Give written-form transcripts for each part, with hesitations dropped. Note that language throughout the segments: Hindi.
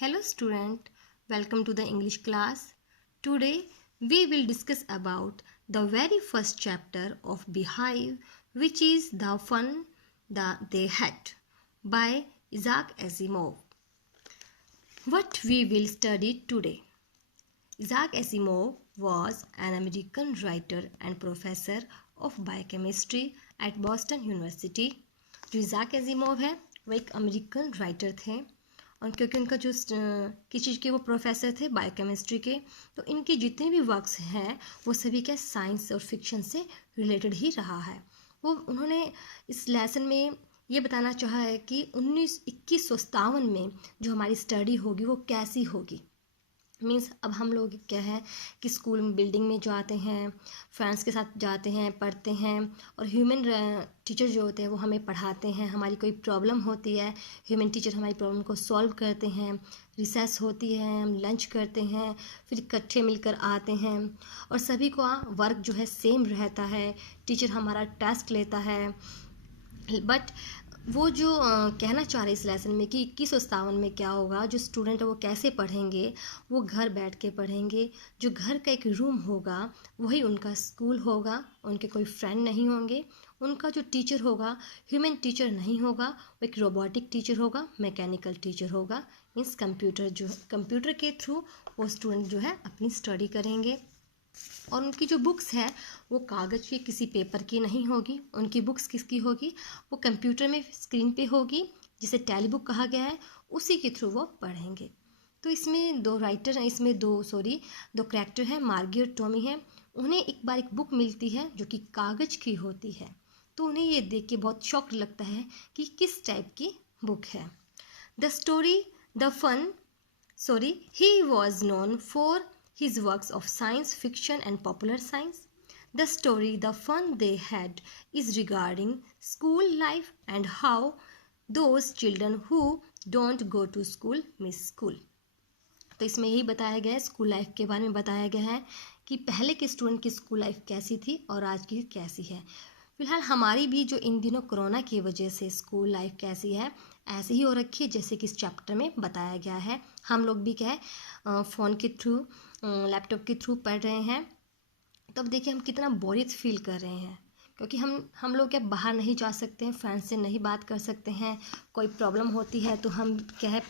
Hello student, welcome to the English class. Today we will discuss about the very first chapter of Beehive, which is The Fun That They Had by Isaac Asimov. What we will study today. Isaac Asimov was an American writer and professor of biochemistry at Boston University. जो इज़ाक एसिमोव है वो एक अमेरिकन राइटर थे और क्योंकि उनका जो किस चीज़ के वो प्रोफेसर थे बायोकेमिस्ट्री के, तो इनके जितने भी वर्क्स हैं वो सभी क्या साइंस और फिक्शन से रिलेटेड ही रहा है। उन्होंने इस लेसन में ये बताना चाहा है कि 2157 में जो हमारी स्टडी होगी वो कैसी होगी। मीन्स अब हम लोग क्या है कि स्कूल में बिल्डिंग में जो आते हैं, फ्रेंड्स के साथ जाते हैं, पढ़ते हैं और ह्यूमन टीचर जो होते हैं वो हमें पढ़ाते हैं। हमारी कोई प्रॉब्लम होती है, ह्यूमन टीचर हमारी प्रॉब्लम को सॉल्व करते हैं। रिसेस होती है, हम लंच करते हैं, फिर इकट्ठे मिलकर आते हैं और सभी को वर्क जो है सेम रहता है। टीचर हमारा टेस्ट लेता है, बट वो जो कहना चाह रहे इस लेसन में कि 2157 में क्या होगा, जो स्टूडेंट है वो कैसे पढ़ेंगे, वो घर बैठ के पढ़ेंगे। जो घर का एक रूम होगा वही उनका स्कूल होगा, उनके कोई फ्रेंड नहीं होंगे। उनका जो टीचर होगा ह्यूमन टीचर नहीं होगा, वो एक रोबोटिक टीचर होगा, मैकेनिकल टीचर होगा। मीन्स कंप्यूटर के थ्रू वो स्टूडेंट जो है अपनी स्टडी करेंगे। और उनकी जो बुक्स है वो कागज़ के किसी पेपर की नहीं होगी। उनकी बुक्स किसकी होगी, वो कंप्यूटर में स्क्रीन पे होगी, जिसे टेली बुक कहा गया है, उसी के थ्रू वो पढ़ेंगे। तो इसमें दो राइटर हैं, इसमें दो कैरेक्टर हैं, मार्गी और टॉमी हैं। उन्हें एक बार एक बुक मिलती है जो कि कागज़ की होती है, तो उन्हें ये देख के बहुत शॉक लगता है कि किस टाइप की बुक है। The story the fun he was known for his works of science fiction and popular science. The story The Fun They Had is regarding school life and how those children who don't go to school miss school. तो इसमें यही बताया गया है, स्कूल लाइफ के बारे में बताया गया है कि पहले के स्टूडेंट की स्कूल लाइफ कैसी थी और आज की कैसी है। फिलहाल हमारी भी जो इन दिनों कोरोना की वजह से स्कूल लाइफ कैसी है, ऐसे ही हो रखी है जैसे कि इस चैप्टर में बताया गया है। हम लोग भी क्या है फ़ोन के थ्रू, लैपटॉप के थ्रू पढ़ रहे हैं। तब देखिए हम कितना बोरियत फील कर रहे हैं, क्योंकि हम लोग क्या बाहर नहीं जा सकते हैं, फ्रेंड्स से नहीं बात कर सकते हैं। कोई प्रॉब्लम होती है तो हम क्या है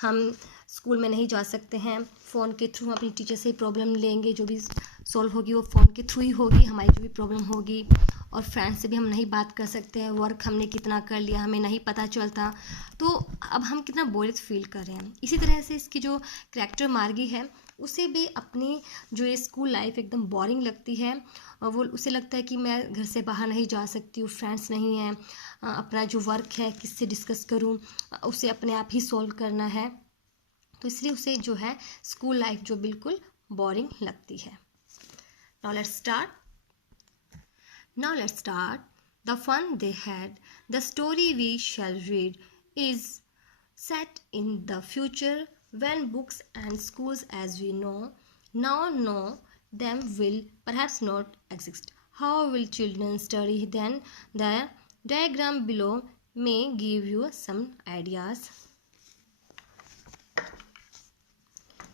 हम स्कूल में नहीं जा सकते हैं। फ़ोन के थ्रू हम अपनी टीचर से प्रॉब्लम लेंगे, जो भी सॉल्व होगी वो फ़ोन के थ्रू ही होगी, हमारी जो भी प्रॉब्लम होगी। और फ्रेंड्स से भी हम नहीं बात कर सकते हैं, वर्क हमने कितना कर लिया हमें नहीं पता चलता। तो अब हम कितना बोरियत फील कर रहे हैं। इसी तरह से इसकी जो कैरेक्टर मार्गी है उसे भी अपनी जो ये स्कूल लाइफ एकदम बोरिंग लगती है। वो उसे लगता है कि मैं घर से बाहर नहीं जा सकती हूँ, फ्रेंड्स नहीं हैं, अपना जो वर्क है किससे डिस्कस करूँ, उसे अपने आप ही सॉल्व करना है। तो इसलिए उसे जो है स्कूल लाइफ जो बिल्कुल बोरिंग लगती है। Now let's start the fun they had. The story we shall read is set in the future when books and schools as we now know them will perhaps not exist. How will children study then? The diagram below may give you some ideas.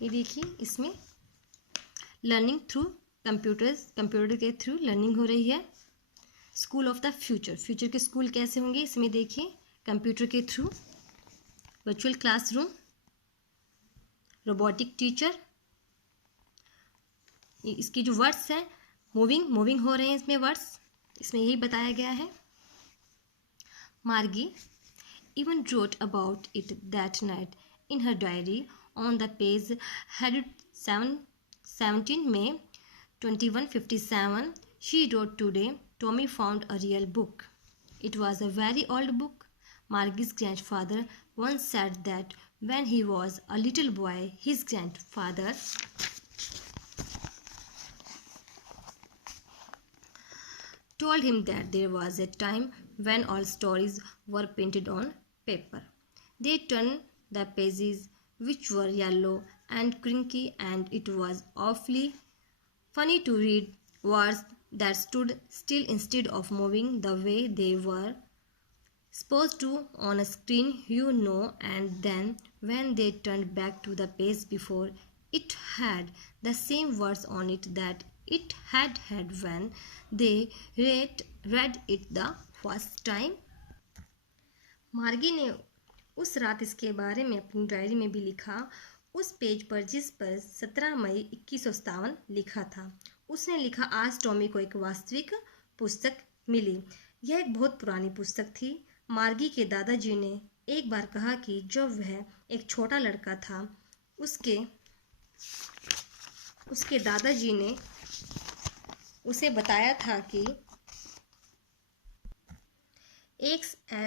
ये देखिए, इसमें लर्निंग थ्रू कंप्यूटर के थ्रू लर्निंग हो रही है। स्कूल ऑफ द फ्यूचर के स्कूल कैसे होंगे, इसमें देखिए कंप्यूटर के through, virtual classroom, robotic teacher. इसकी जो वर्ड्स हैं मूविंग हो रहे हैं इसमें वर्ड्स, इसमें यही बताया गया है। मार्गी even wrote about it that night in her diary. On the page headed 17 May 2157, she wrote, "Today Tommy found a real book. It was a very old book. Margie's grandfather once said that when he was a little boy, his grandfather told him that there was a time when all stories were painted on paper. They turned the pages, which were yellow and crinkly, and it was awfully funny to read words that stood still instead of moving the way they were supposed to on a screen, and then when they turned back to the page before, it had the same words on it that it had when they read it the first time. मार्गी ने उस रात इसके बारे में अपनी डायरी में भी लिखा, उस पेज पर जिस पर 17 मई 2157 लिखा था। उसने लिखा, आज टॉमी को एक वास्तविक पुस्तक मिली। यह एक बहुत पुरानी पुस्तक थी। मार्गी के दादाजी ने एक बार कहा कि जब वह एक छोटा लड़का था, उसके दादाजी ने उसे बताया था कि एक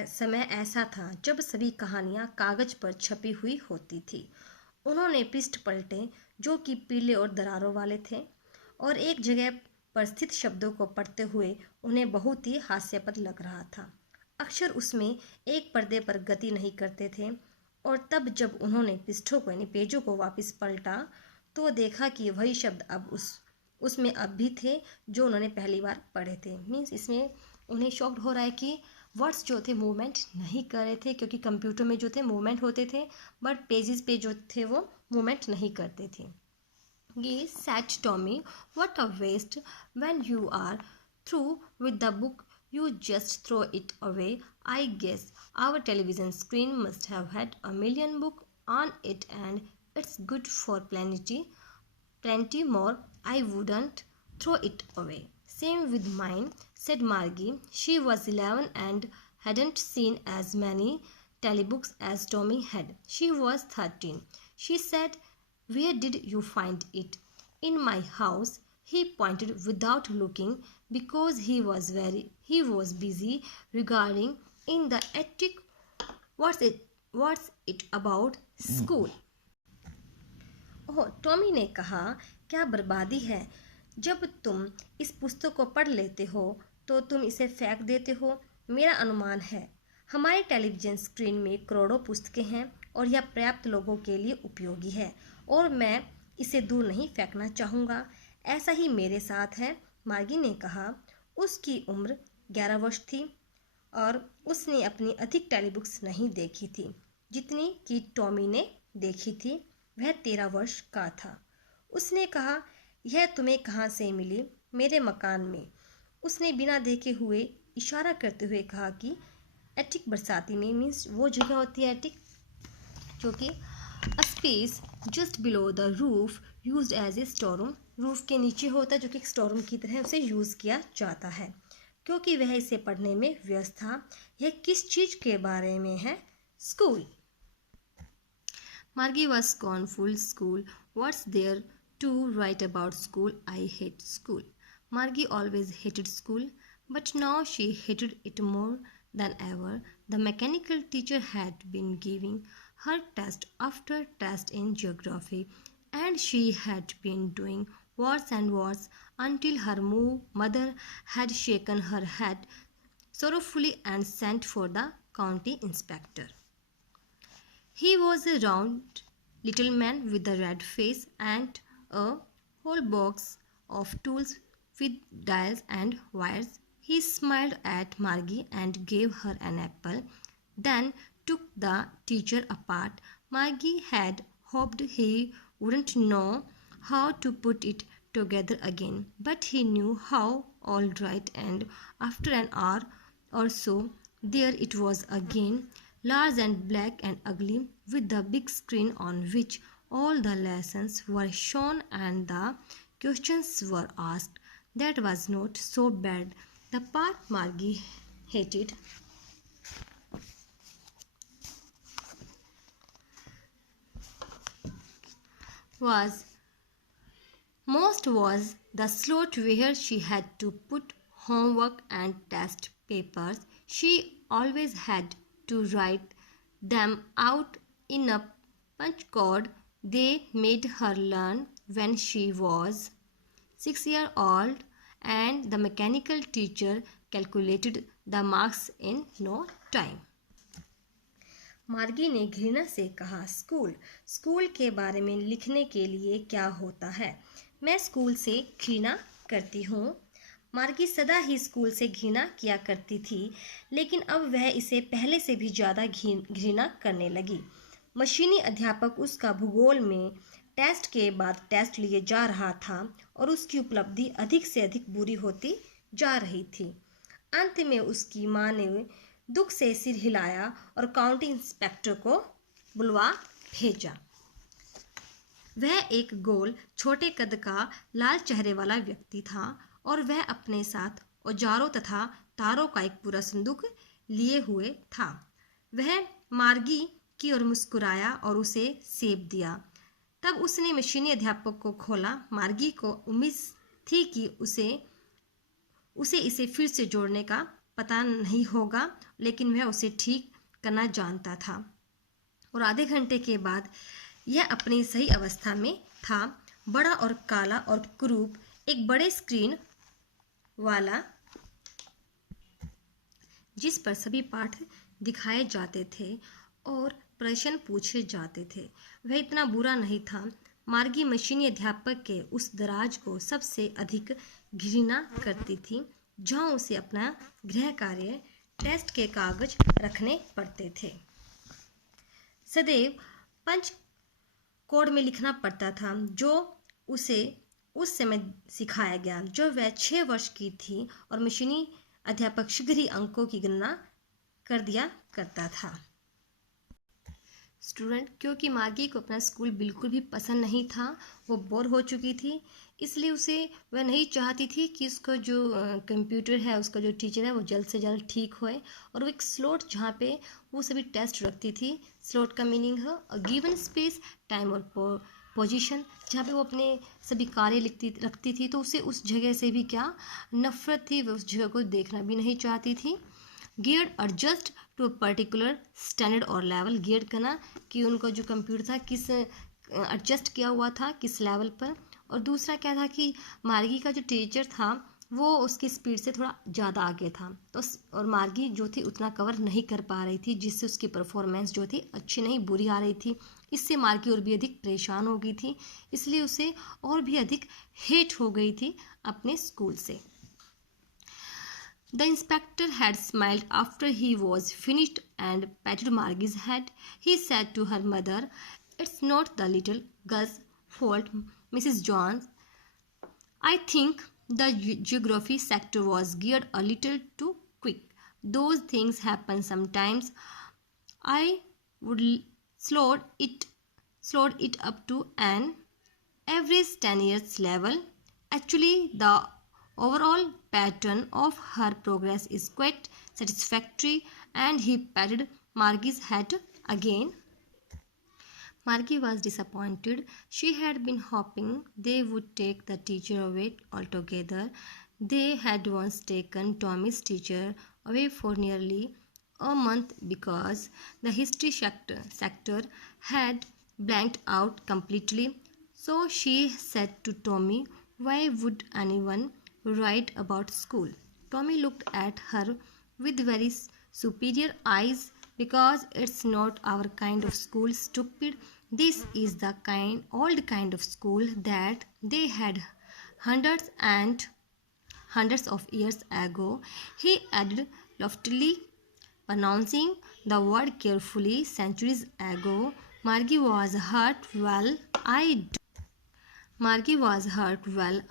समय ऐसा था जब सभी कहानियां कागज पर छपी हुई होती थी। उन्होंने पृष्ठ पलटे जो कि पीले और दरारों वाले थे, और एक जगह पर स्थित शब्दों को पढ़ते हुए उन्हें बहुत ही हास्यास्पद लग रहा था। अक्षर उसमें एक पर्दे पर गति नहीं करते थे, और तब जब उन्होंने पृष्ठों को यानी पेजों को वापस पलटा तो देखा कि वही शब्द अब उसमें अब भी थे जो उन्होंने पहली बार पढ़े थे। मीन्स इसमें उन्हें शॉक्ड हो रहा है कि वर्ड्स जो थे मूवमेंट नहीं कर रहे थे, क्योंकि कंप्यूटर में जो थे मूवमेंट होते थे, बट पेजेस पे जो थे वो मूवमेंट नहीं करते थे। ये said Tommy, what a waste. When you are through with the book, you just throw it away. I guess our television screen must have had a million books on it, and it's good for plenty more. I wouldn't throw it away. Same with mine, said Margie. She was 11 and hadn't seen as many telebooks as Tommy had. She was 13. She said, where did you find it? In my house, he pointed without looking, because he was busy regarding in the attic. What's it about? School. Oh, Tommy ने कहा, क्या बर्बादी है। जब तुम इस पुस्तक को पढ़ लेते हो तो तुम इसे फेंक देते हो। मेरा अनुमान है हमारे टेलीविज़न स्क्रीन में करोड़ों पुस्तकें हैं और यह पर्याप्त लोगों के लिए उपयोगी है, और मैं इसे दूर नहीं फेंकना चाहूँगा। ऐसा ही मेरे साथ है, मार्गी ने कहा। उसकी उम्र 11 वर्ष थी और उसने अपनी अधिक टेलीबुक्स नहीं देखी थी जितनी कि टॉमी ने देखी थी। वह 13 वर्ष का था। उसने कहा, यह तुम्हें कहाँ से मिली? मेरे मकान में। उसने बिना देखे हुए इशारा करते हुए कहा कि एटिक बरसाती में, मीन्स वो जगह होती है एटिक जो कि a space just below the roof used as a store room. Roof के नीचे होता है जो कि एक स्टोर रूम की तरह उसे यूज़ किया जाता है। क्योंकि वह इसे पढ़ने में व्यस्त था। यह किस चीज़ के बारे में है? School. Margie was scornful. School? What's there to write about school? I hate school. Margie always hated school, but now she hated it more than ever. The mechanical teacher had been giving her test after test in geography, and she had been doing worse and worse until her mother had shaken her head sorrowfully and sent for the county inspector. He was a round little man with a red face and a whole box of tools with dials and wires. He smiled at Margie and gave her an apple, then took the teacher apart. Margie had hoped he wouldn't know how to put it together again, but he knew how, all right, and after an hour or so, there it was again, large and black and ugly, with the big screen on which all the lessons were shown and the questions were asked. That was not so bad. The part Margie hated was the slot where she had to put homework and test papers. She always had to write them out in a punch card they made her learn when she was 6 years old, and the mechanical teacher calculated the marks in no time. मार्गी ने घृणा से कहा, स्कूल के बारे में लिखने के लिए क्या होता है? मैं स्कूल से घृणा करती हूँ। मार्गी सदा ही स्कूल से घृणा किया करती थी, लेकिन अब वह इसे पहले से भी ज़्यादा घृणा करने लगी। मशीनी अध्यापक उसका भूगोल में टेस्ट के बाद टेस्ट लिए जा रहा था और उसकी उपलब्धि अधिक से अधिक बुरी होती जा रही थी। अंत में उसकी माँ ने दुख से सिर हिलाया और काउंटी इंस्पेक्टर को बुलवा भेजा। वह एक गोल छोटे कद का लाल चेहरे वाला व्यक्ति था और वह अपने साथ औजारों तथा तारों का एक पूरा संदूक लिए हुए था। वह मार्गी की ओर मुस्कुराया और उसे सेब दिया। तब उसने मशीनी अध्यापक को खोला। मार्गी को उम्मीद थी कि उसे इसे फिर से जोड़ने का पता नहीं होगा, लेकिन वह उसे ठीक करना जानता था और आधे घंटे के बाद यह अपनी सही अवस्था में था। बड़ा और काला और क्रूप, एक बड़े स्क्रीन वाला जिस पर सभी पाठ दिखाए जाते थे और प्रश्न पूछे जाते थे, वह इतना बुरा नहीं था। मार्गी मशीनी अध्यापक के उस दराज को सबसे अधिक घृणा करती थी जहां उसे अपना गृह कार्य टेस्ट के कागज रखने पड़ते थे। सदैव पंच कोड में लिखना पड़ता था, जो उसे उस समय सिखाया गया जब वह 6 वर्ष की थी, और मशीनी अध्यापक शीघ्र ही अंकों की गणना कर दिया करता था। स्टूडेंट, क्योंकि मार्गी को अपना स्कूल बिल्कुल भी पसंद नहीं था, वो बोर हो चुकी थी, इसलिए वह नहीं चाहती थी कि उसका जो कंप्यूटर है, उसका जो टीचर है, वो जल्द से जल्द ठीक होए। और वो एक स्लॉट जहाँ पे वो सभी टेस्ट रखती थी, स्लॉट का मीनिंग है गिवन स्पेस, टाइम और पोजीशन, जहाँ पे वो अपने सभी कार्य रखती थी, तो उसे उस जगह से भी क्या नफरत थी, वह उस जगह को देखना भी नहीं चाहती थी। Geared adjust to particular standard और लेवल, गियर्ड करना कि उनका जो कंप्यूटर था किस एडजस्ट किया हुआ था किस लेवल पर। और दूसरा क्या था कि मार्गी का जो टीचर था वो उसकी स्पीड से थोड़ा ज़्यादा आगे था, तो और मार्गी जो थी उतना कवर नहीं कर पा रही थी, जिससे उसकी परफॉर्मेंस जो थी अच्छी नहीं बुरी आ रही थी। इससे मार्गी और भी अधिक परेशान हो गई थी, इसलिए उसे और भी अधिक हेट हो गई थी अपने स्कूल से। The inspector had smiled after he was finished and patted Margie's head. He said to her mother, "It's not the little girl's fault, Mrs. Jones. I think the geography sector was geared a little too quick. Those things happen sometimes. I would slowed it up to an average 10 years level. Actually, the overall pattern of her progress is quite satisfactory," and he patted Margie's head again. Margie was disappointed. She had been hoping they would take the teacher away altogether. They had once taken Tommy's teacher away for nearly a month because the history sector had blanked out completely. So she said to Tommy, "Why would anyone write about school?" Tommy looked at her with very superior eyes. "Because it's not our kind of school, stupid. This is the old kind of school that they had hundreds and hundreds of years ago," he added loftily, pronouncing the word carefully. "Centuries ago. Margie was hurt. Well,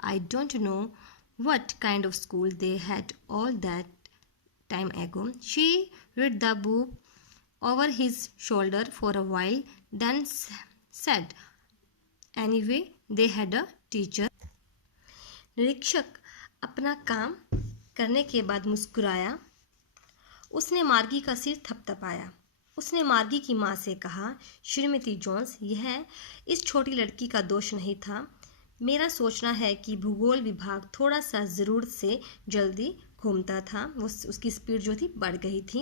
I don't know what kind of school they had all that time ago." She read the book over his shoulder for a while, then said, "Anyway, they had a teacher." निरीक्षक अपना काम करने के बाद मुस्कुराया। उसने मार्गी का सिर थपथपाया। उसने मार्गी की माँ से कहा, "श्रीमती जोन्स, यह इस छोटी लड़की का दोष नहीं था। मेरा सोचना है कि भूगोल विभाग थोड़ा सा ज़रूरत से जल्दी घूमता था, वो उसकी स्पीड जो थी बढ़ गई थी।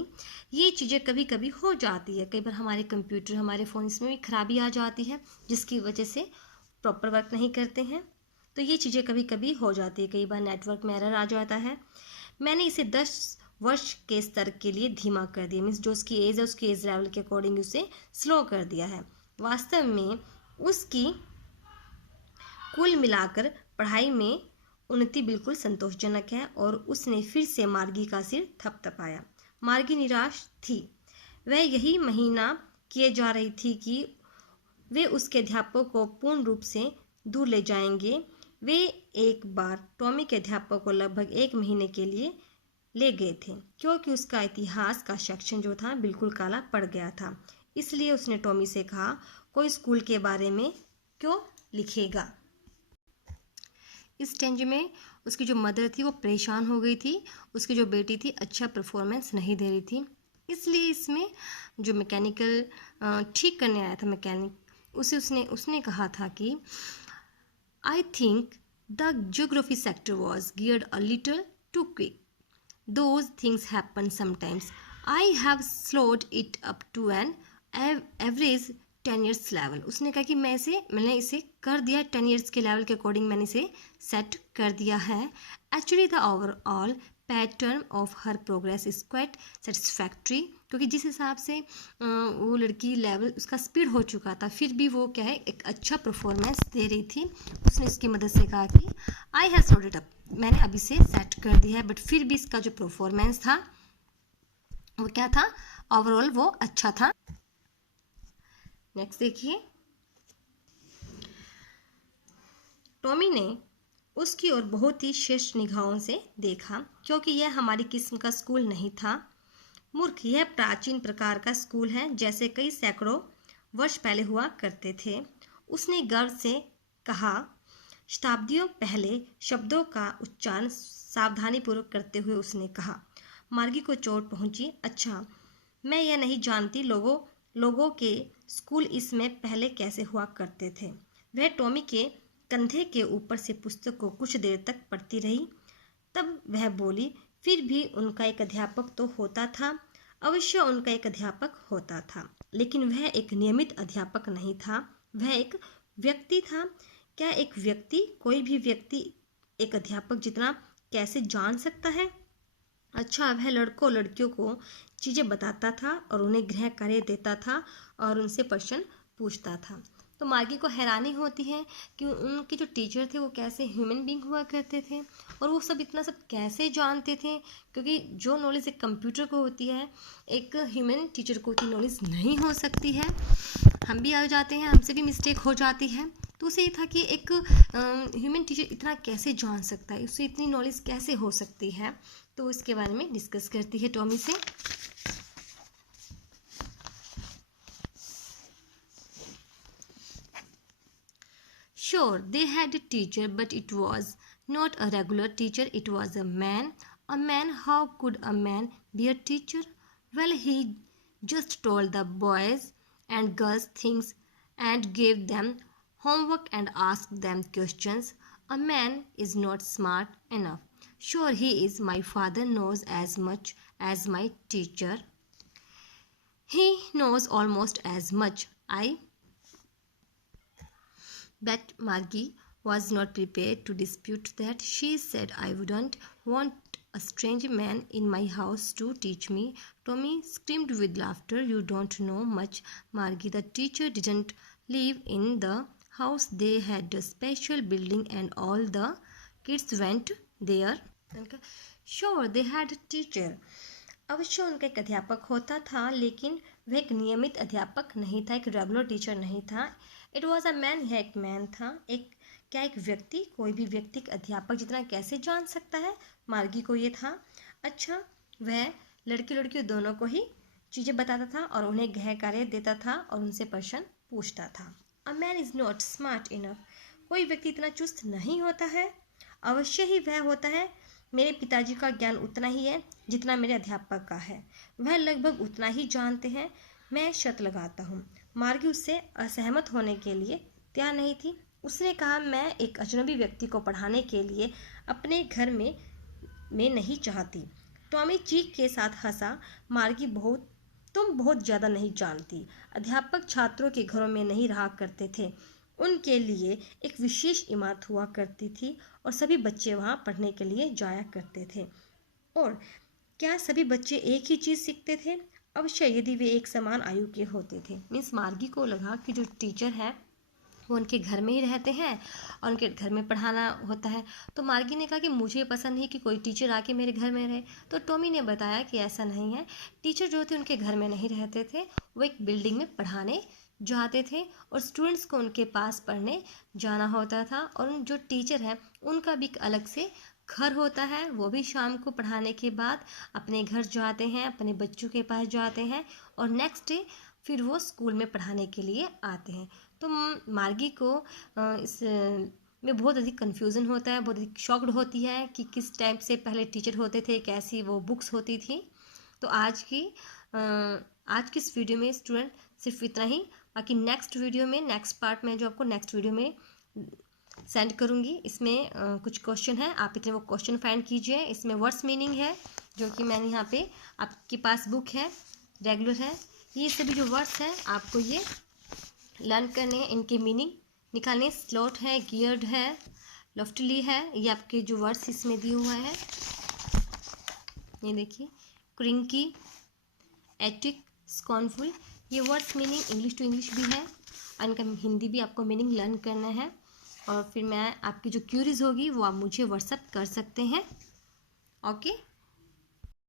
ये चीज़ें कभी कभी हो जाती है, कई बार हमारे कंप्यूटर हमारे फ़ोन इसमें भी खराबी आ जाती है, जिसकी वजह से प्रॉपर वर्क नहीं करते हैं, तो ये चीज़ें कभी कभी हो जाती है। कई बार नेटवर्क में एरर आ जाता है। मैंने इसे 10 वर्ष के स्तर के लिए धीमा कर दिया, मीन्स जो उसकी एज है उसकी एज लेवल के अकॉर्डिंग उसे स्लो कर दिया है। वास्तव में उसकी कुल मिलाकर पढ़ाई में उन्नति बिल्कुल संतोषजनक है। और उसने फिर से मार्गी का सिर थपथपाया। मार्गी निराश थी। वह यही महीना किए जा रही थी कि वे उसके अध्यापक को पूर्ण रूप से दूर ले जाएंगे। वे एक बार टॉमी के अध्यापक को लगभग 1 महीने के लिए ले गए थे, क्योंकि उसका इतिहास का सेक्शन जो था बिल्कुल काला पड़ गया था। इसलिए उसने टॉमी से कहा, कोई स्कूल के बारे में क्यों लिखेगा। इस स्टेज में उसकी जो मदर थी वो परेशान हो गई थी। उसकी जो बेटी थी अच्छा परफॉर्मेंस नहीं दे रही थी। इसलिए इसमें जो मैकेनिकल ठीक करने आया था मैकेनिक, उसने कहा था कि I think the geography sector was geared a little too quick. Those things happen sometimes. I have slowed it up to an average 10 years level. उसने कहा कि मैंने इसे कर दिया 10 years के लेवल के अकॉर्डिंग मैंने इसे सेट कर दिया है. Actually the overall pattern of her progress is quite satisfactory. क्योंकि जिस हिसाब से वो लड़की लेवल उसका स्पीड हो चुका था, फिर भी वो क्या है एक अच्छा परफॉर्मेंस दे रही थी. उसने इसकी मदद से कहा कि I have sold it up, मैंने अभी से सेट कर दिया है. बट फिर भी इसका जो परफॉर्मेंस था वो क्या था, ओवरऑल वो अच्छा था. नेक्स्ट देखिए, टॉमी ने उसकी ओर बहुत ही श्रेष्ठ निगाहों से देखा, क्योंकि यह हमारी किस्म का स्कूल नहीं था. मूर्ख, यह प्राचीन प्रकार का स्कूल है, जैसे कई सैकड़ों वर्ष पहले हुआ करते थे. उसने गर्व से कहा. शताब्दियों पहले शब्दों का उच्चारण सावधानीपूर्वक करते हुए उसने कहा. मार्गी को चोट पहुंची. अच्छा, मैं यह नहीं जानती लोगों के स्कूल इसमें पहले कैसे हुआ करते थे. वह टॉमी के कंधे के ऊपर से पुस्तक को कुछ देर तक पढ़ती रही. तब वह बोली, फिर भी उनका एक अध्यापक तो होता था. अवश्य उनका एक अध्यापक होता था, लेकिन वह एक नियमित अध्यापक नहीं था. वह एक व्यक्ति था. क्या एक व्यक्ति, कोई भी व्यक्ति एक अध्यापक जितना कैसे जान सकता है? अच्छा, वह लड़कों लड़कियों को चीज़ें बताता था और उन्हें गृह कार्य देता था और उनसे प्रश्न पूछता था. तो मार्गी को हैरानी होती है कि उनके जो टीचर थे वो कैसे ह्यूमन बीइंग हुआ करते थे और वो सब इतना सब कैसे जानते थे. क्योंकि जो नॉलेज एक कंप्यूटर को होती है, एक ह्यूमन टीचर को उतनी नॉलेज नहीं हो सकती है. हम भी आ जाते हैं, हमसे भी मिस्टेक हो जाती है. तो उसे ये था कि एक ह्यूमन टीचर इतना कैसे जान सकता है, उससे इतनी नॉलेज कैसे हो सकती है. तो इसके बारे में डिस्कस करती है टॉमी से. Sure, they had a teacher, but it was not a regular teacher. It was a man. A man? How could a man be a teacher? Well, he just told the boys and girls things and gave them homework and asked them questions. A man is not smart enough. Sure, he is. My father knows as much as my teacher. He knows almost as much. I bet Margie was not prepared to dispute that. She said, I wouldn't want a strange man in my house to teach me. Tommy screamed with laughter. You don't know much, Margie. The teacher didn't live in the house. They had a special building and all the kids went there. Sure, they had a teacher. अवश्य उनका एक अध्यापक होता था, लेकिन वह एक नियमित अध्यापक नहीं था, एक रेगुलर टीचर नहीं था. इट वॉज अ मैन, यह एक मैन था. एक व्यक्ति, कोई भी व्यक्ति अध्यापक जितना कैसे जान सकता है? मार्गी को ये था. अच्छा, वह लड़के लड़कियों दोनों को ही चीज़ें बताता था और उन्हें गृह कार्य देता था और उनसे प्रश्न पूछता था. A man is not smart enough. कोई व्यक्ति इतना चुस्त नहीं होता है. अवश्य ही वह होता है. मेरे पिताजी का ज्ञान उतना ही है जितना मेरे अध्यापक का है. वह लगभग उतना ही जानते हैं. मैं शर्त लगाता हूँ. मार्गी उससे असहमत होने के लिए तैयार नहीं थी. उसने कहा, मैं एक अजनबी व्यक्ति को पढ़ाने के लिए अपने घर में नहीं चाहती. टॉमी चीख के साथ हंसा. मार्गी, तुम बहुत ज़्यादा नहीं जानती. अध्यापक छात्रों के घरों में नहीं रहा करते थे. उनके लिए एक विशेष इमारत हुआ करती थी और सभी बच्चे वहाँ पढ़ने के लिए जाया करते थे. और क्या सभी बच्चे एक ही चीज़ सीखते थे? अवश्य, यदि वे एक समान आयु के होते थे. मीन्स मार्गी को लगा कि जो टीचर है वो उनके घर में ही रहते हैं और उनके घर में पढ़ाना होता है। तो मार्गी ने कहा कि मुझे पसंद नहीं कि कोई टीचर आके मेरे घर में रहे। तो टॉमी ने बताया कि ऐसा नहीं है, टीचर जो थे उनके घर में नहीं रहते थे, वो एक बिल्डिंग में पढ़ाने जाते थे और स्टूडेंट्स को उनके पास पढ़ने जाना होता था। और उन जो टीचर हैं उनका भी एक अलग से घर होता है, वो भी शाम को पढ़ाने के बाद अपने घर जाते हैं, अपने बच्चों के पास जाते हैं और नेक्स्ट डे फिर वो स्कूल में पढ़ाने के लिए आते हैं। तो मार्गी को इस में बहुत अधिक कन्फ्यूज़न होता है, बहुत अधिक शॉक्ड होती है कि किस टाइप से पहले टीचर होते थे, कैसी वो बुक्स होती थी। तो आज की इस वीडियो में स्टूडेंट सिर्फ इतना ही। बाकी नेक्स्ट वीडियो में, नेक्स्ट पार्ट में जो आपको नेक्स्ट वीडियो में सेंड करूँगी, इसमें कुछ क्वेश्चन है, आप इतने वो क्वेश्चन फाइंड कीजिए। इसमें वर्ड्स मीनिंग है जो कि मैंने यहाँ पे आपके पास बुक है, रेगुलर है, ये सभी जो वर्ड्स हैं आपको ये लर्न करने हैं, इनके मीनिंग निकालने। स्लॉट है, गियर्ड है, लॉफ्टली है, ये आपके जो वर्ड्स इसमें दिए हुए हैं, ये देखिए, क्रिंकी, एटिक, स्कॉर्नफुल, ये words meaning English to English भी है और इनका हिंदी भी आपको मीनिंग लर्न करना है। और फिर मैं आपकी जो क्यूरीज होगी वो आप मुझे व्हाट्सएप कर सकते हैं। ओके।